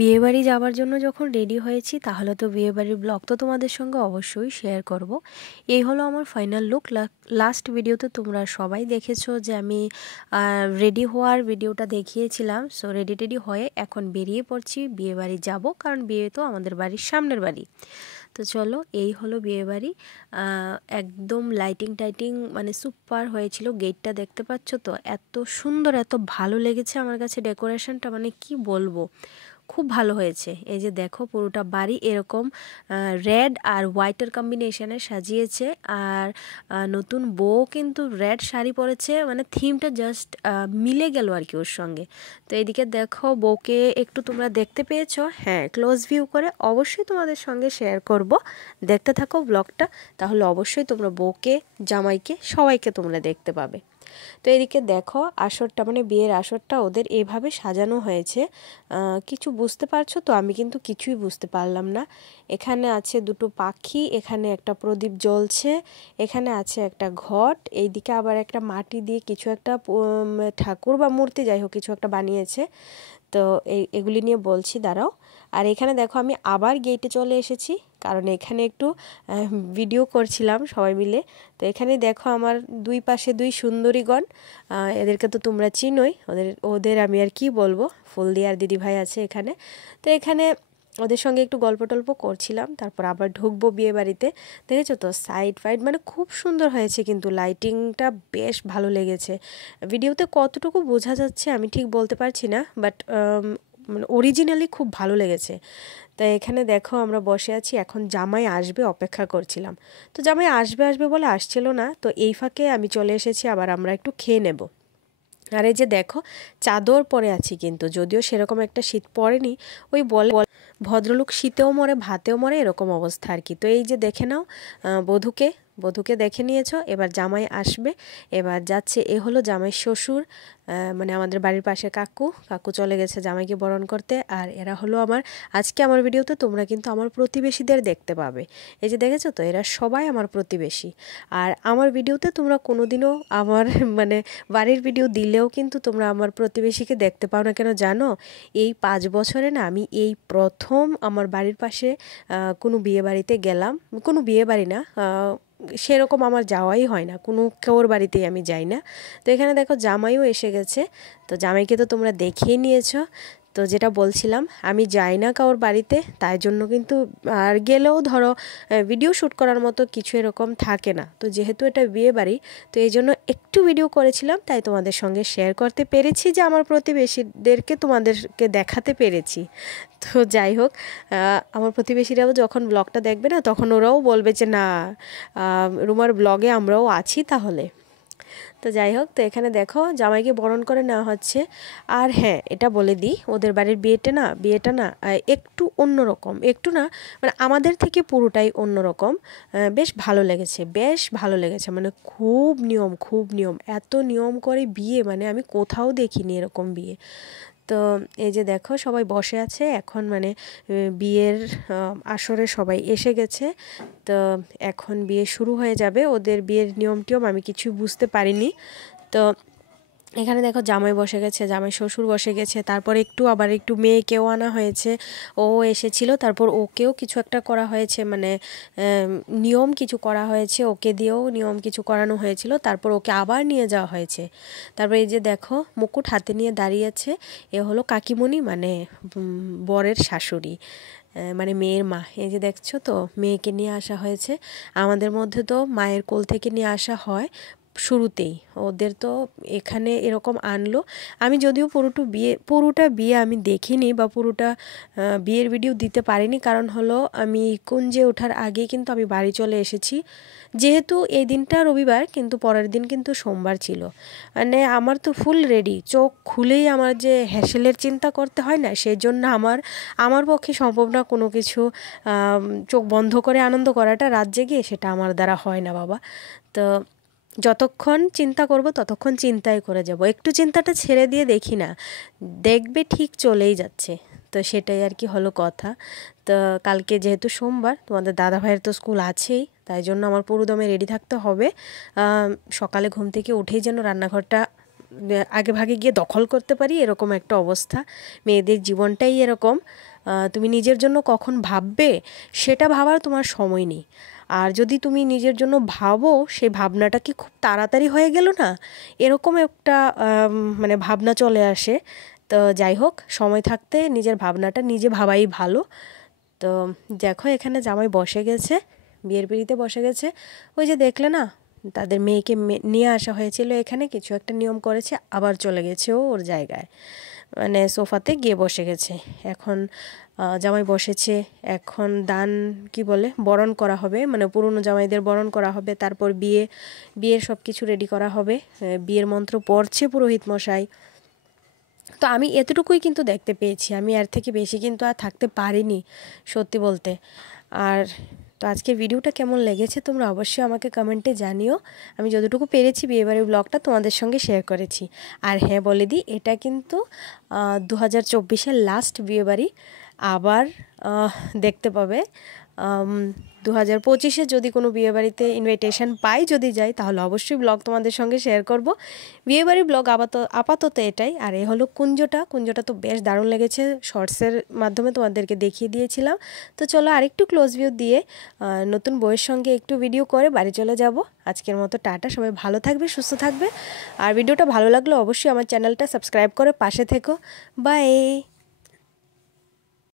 বিয়েবাড়ি যাওয়ার জন্য যখন রেডি হয়েছি তাহলে তো বিয়েবাড়ির ব্লগ তো তোমাদের সঙ্গে অবশ্যই শেয়ার করব। এই হলো আমার ফাইনাল লুক। লাস্ট ভিডিওতে তোমরা সবাই দেখেছো যে আমি রেডি হওয়ার ভিডিওটা দেখিয়েছিলাম। সো রেডি টেডি হয়ে এখন বেরিয়ে পড়ছি, বিয়েবাড়ি যাব, কারণ বিয়ে তো আমাদের বাড়ির সামনের বাড়ি। তো চলো, এই হলো বিয়েবাড়ি। একদম লাইটিং টাইটিং মানে সুপার হয়েছিল। গেটটা দেখতে পাচ্ছ তো, এত সুন্দর, এত ভালো লেগেছে আমার কাছে ডেকোরেশনটা, মানে কি বলবো, খুব ভালো হয়েছে। এই যে দেখো, পুরোটা বাড়ি এরকম রেড আর হোয়াইটের কম্বিনেশনে সাজিয়েছে। আর নতুন বউ কিন্তু রেড শাড়ি পরেছে, মানে থিমটা জাস্ট মিলে গেল আর কি ওর সঙ্গে। তো এইদিকে দেখো, বউকে একটু তোমরা দেখতে পেয়েছো, হ্যাঁ, ক্লোজ ভিউ করে অবশ্যই তোমাদের সঙ্গে শেয়ার করব। দেখতে থাকো ব্লগটা, তাহলে অবশ্যই তোমরা বউকে, জামাইকে, সবাইকে তোমরা দেখতে পাবে। তো এদিকে দেখো, আসরটা মানে বিয়ের আসরটা ওদের এভাবে সাজানো হয়েছে। কিছু বুঝতে পারছো তো? আমি কিন্তু কিছুই বুঝতে পারলাম না। এখানে আছে দুটো পাখি, এখানে একটা প্রদীপ জ্বলছে, এখানে আছে একটা ঘট, এইদিকে আবার একটা মাটি দিয়ে কিছু একটা ঠাকুর বা মূর্তি, যাই হোক কিছু একটা বানিয়েছে। তো এগুলি নিয়ে বলছি, দাঁড়াও। আর এখানে দেখো, আমি আবার গেটে চলে এসেছি, কারণ এখানে একটু ভিডিও করছিলাম সবাই মিলে। তো এখানে দেখো আমার দুই পাশে দুই সুন্দরীগণ। এদেরকে তো তোমরা চিনোই, ওদের আমি আর কি বলবো, ফুলদি আর দিদিভাই আছে এখানে। তো এখানে ওদের সঙ্গে একটু গল্প টল্প করছিলাম, তারপর আবার ঢুকবো বিয়ে বাড়িতে। দেখেছো তো সাইড ফাইড, মানে খুব সুন্দর হয়েছে, কিন্তু লাইটিংটা বেশ ভালো লেগেছে। ভিডিওতে কতটুকু বোঝা যাচ্ছে আমি ঠিক বলতে পারছি না, বাট মানে অরিজিনালি খুব ভালো লেগেছে। তাই এখানে দেখো আমরা বসে আছি, এখন জামাই আসবে অপেক্ষা করছিলাম। তো জামাই আসবে আসবে বলে আসছিল না, তো এই ফাঁকে আমি চলে এসেছি, আবার আমরা একটু খেয়ে নেব। আর এই যে দেখো, চাদর পরে আছি, কিন্তু যদিও সেরকম একটা শীত পড়েনি। ওই বলে ভদ্রলোক শীতেও মরে ভাতেও মরে, এরকম অবস্থা আর কি। তো এই যে দেখে নাও, বধূকে বধূকে দেখে নিয়েছো, এবার জামাই আসবে, এবার যাচ্ছে। এ হলো জামাই শ্বশুর, মানে আমাদের বাড়ির পাশে কাকু কাকু চলে গেছে জামাইকে বরণ করতে। আর এরা হলো আজকে আমার ভিডিওতে তোমরা কিন্তু আমার প্রতিবেশীদের দেখতে পাবে। এই যে দেখেছো তো, এরা সবাই আমার প্রতিবেশী। আর আমার ভিডিওতে তোমরা কোনোদিনও আমার মানে বাড়ির ভিডিও দিলেও কিন্তু তোমরা আমার প্রতিবেশীকে দেখতে পাও না। কেন জানো? এই 5 বছরে না, আমি এই প্রথম আমার বাড়ির পাশে কোনো বিয়ে বাড়িতে গেলাম। কোনো বিয়ে বাড়ি না, সেরকম আমার যাওয়াই হয় না, কোনো কেউর বাড়িতেই আমি যাই না। তো এখানে দেখো জামাইও এসে গেছে। তো জামাইকে তো তোমরা দেখেই নিয়েছো। তো যেটা বলছিলাম, আমি যাই না কারোর বাড়িতে, তাই জন্য কিন্তু আর গেলেও ধরো ভিডিও শ্যুট করার মতো কিছু এরকম থাকে না। তো যেহেতু এটা বিয়ে বাড়ি, তো এই জন্য একটু ভিডিও করেছিলাম, তাই তোমাদের সঙ্গে শেয়ার করতে পেরেছি, যে আমার প্রতিবেশীদেরকে তোমাদেরকে দেখাতে পেরেছি। তো যাই হোক, আমার প্রতিবেশীরাও যখন ব্লগটা দেখবে না, তখন ওরাও বলবে যে না, রুমার ব্লগে আমরাও আছি তাহলে। তো যাই হোক, তো এখানে দেখো জামাইকে বরণ করে নেওয়া হচ্ছে। আর হ্যাঁ, এটা বলে দিই, ওদের বাড়ির বিয়েটা না একটু অন্যরকম, একটু না মানে আমাদের থেকে পুরোটাই অন্যরকম। বেশ ভালো লেগেছে, বেশ ভালো লেগেছে, মানে খুব নিয়ম, খুব নিয়ম, এত নিয়ম করে বিয়ে মানে আমি কোথাও দেখিনি এরকম বিয়ে। তো এই যে দেখো, সবাই বসে আছে এখন, মানে বিয়ের আসরে সবাই এসে গেছে। তো এখন বিয়ে শুরু হয়ে যাবে। ওদের বিয়ের নিয়ম টিয়ম আমি কিছুই বুঝতে পারিনি। তো এখানে দেখো জামাই বসে গেছে, জামাই শ্বশুর বসে গেছে, তারপর আবার একটু মেয়েকেও আনা হয়েছে, ও এসেছিল, তারপর ওকেও কিছু একটা করা হয়েছে, মানে নিয়ম কিছু করা হয়েছে, ওকে দিয়েও নিয়ম কিছু করানো হয়েছিল, তারপর ওকে আবার নিয়ে যাওয়া হয়েছে। তারপর এই যে দেখো, মুকুট হাতে নিয়ে দাঁড়িয়েছে, এ হলো কাকিমণি, মানে বরের শাশুড়ি, মানে মেয়ের মা। এই যে দেখছো তো, মেয়েকে নিয়ে আসা হয়েছে। আমাদের মধ্যে তো মায়ের কোল থেকে নিয়ে আসা হয় শুরুতেই, ওদের তো এখানে এরকম আনলো। আমি যদিও পুরোটা বিয়ে আমি দেখিনি, বা পুরোটা বিয়ের ভিডিও দিতে পারিনি, কারণ হলো আমি কুঞ্জে ওঠার আগেই কিন্তু আমি বাড়ি চলে এসেছি। যেহেতু এই দিনটা রবিবার, কিন্তু পরের দিন কিন্তু সোমবার ছিল। মানে আমার তো ফুল রেডি, চোখ খুলেই আমার যে হ্যাসেলের চিন্তা করতে হয় না, সেই জন্য আমার পক্ষে সম্ভব না কোনো কিছু চোখ বন্ধ করে আনন্দ করাটা রাত জেগে, সেটা আমার দ্বারা হয় না বাবা। তো যতক্ষণ চিন্তা করব ততক্ষণ চিন্তাই করে যাব, একটু চিন্তাটা ছেড়ে দিয়ে দেখি না, দেখবে ঠিক চলেই যাচ্ছে। তো সেটাই আর কি হলো কথা। তো কালকে যেহেতু সোমবার, তোমাদের দাদা ভাইয়ের তো স্কুল আছেই, তাই জন্য আমার পুরো দমে রেডি থাকতে হবে। সকালে ঘুম থেকে উঠেই যেন রান্নাঘরটা আগে ভাগে গিয়ে দখল করতে পারি, এরকম একটা অবস্থা। মেয়েদের জীবনটাই এরকম, তুমি নিজের জন্য কখন ভাববে সেটা ভাবার তোমার সময় নেই। আর যদি তুমি নিজের জন্য ভাবো, সেই ভাবনাটা কি খুব তাড়াতাড়ি হয়ে গেল না, এরকম একটা মানে ভাবনা চলে আসে। তো যাই হোক, সময় থাকতে নিজের ভাবনাটা নিজে ভাবাই ভালো। তো দেখো এখানে জামাই বসে গেছে, বিয়ের পিঁড়িতে বসে গেছে। ওই যে দেখলে না, তাদের মেয়েকে নিয়ে আসা হয়েছিল এখানে, কিছু একটা নিয়ম করেছে, আবার চলে গেছে ও ওর জায়গায়, মানে সোফাতে গিয়ে বসে গেছে। এখন জামাই বসেছে, এখন দান কি বলে বরণ করা হবে, মানে পুরনো জামাইদের বরণ করা হবে, তারপর বিয়ের সব কিছু রেডি করা হবে। বিয়ের মন্ত্র পড়ছে পুরোহিত মশাই। তো আমি এতটুকুই কিন্তু দেখতে পেয়েছি, আমি এর থেকে বেশি কিন্তু আর থাকতে পারিনি সত্যি বলতে। আর তো আজকের ভিডিওটা কেমন লেগেছে তোমরা অবশ্যই আমাকে কমেন্টে জানিও। আমি যতটুকু পেরেছি বিয়েবাড়ির ব্লগটা তোমাদের সঙ্গে শেয়ার করেছি। আর হ্যাঁ বলে দিই, এটা কিন্তু 2024-এর লাস্ট বিয়েবাড়ি। আবার দেখতে পাবে 2025-এ যদি কোনো বিয়েবাড়িতে ইনভাইটেশন পাই, যদি যাই, তাহলে অবশ্যই ব্লগ তোমাদের সঙ্গে শেয়ার করব। বিয়েবাড়ির ব্লগ আপাতত এটাই। আর এ হলো কুঞ্জটা তো বেশ দারুণ লেগেছে, শর্টসের মাধ্যমে তোমাদেরকে দেখিয়ে দিয়েছিলাম। তো চলো আরেকটু ক্লোজ ভিউ দিয়ে নতুন বউয়ের সঙ্গে একটু ভিডিও করে বাড়ি চলে যাব। আজকের মতো টাটা, সবাই ভালো থাকবে, সুস্থ থাকবে। আর ভিডিওটা ভালো লাগলে অবশ্যই আমার চ্যানেলটা সাবস্ক্রাইব করে পাশে থেকো। বাই।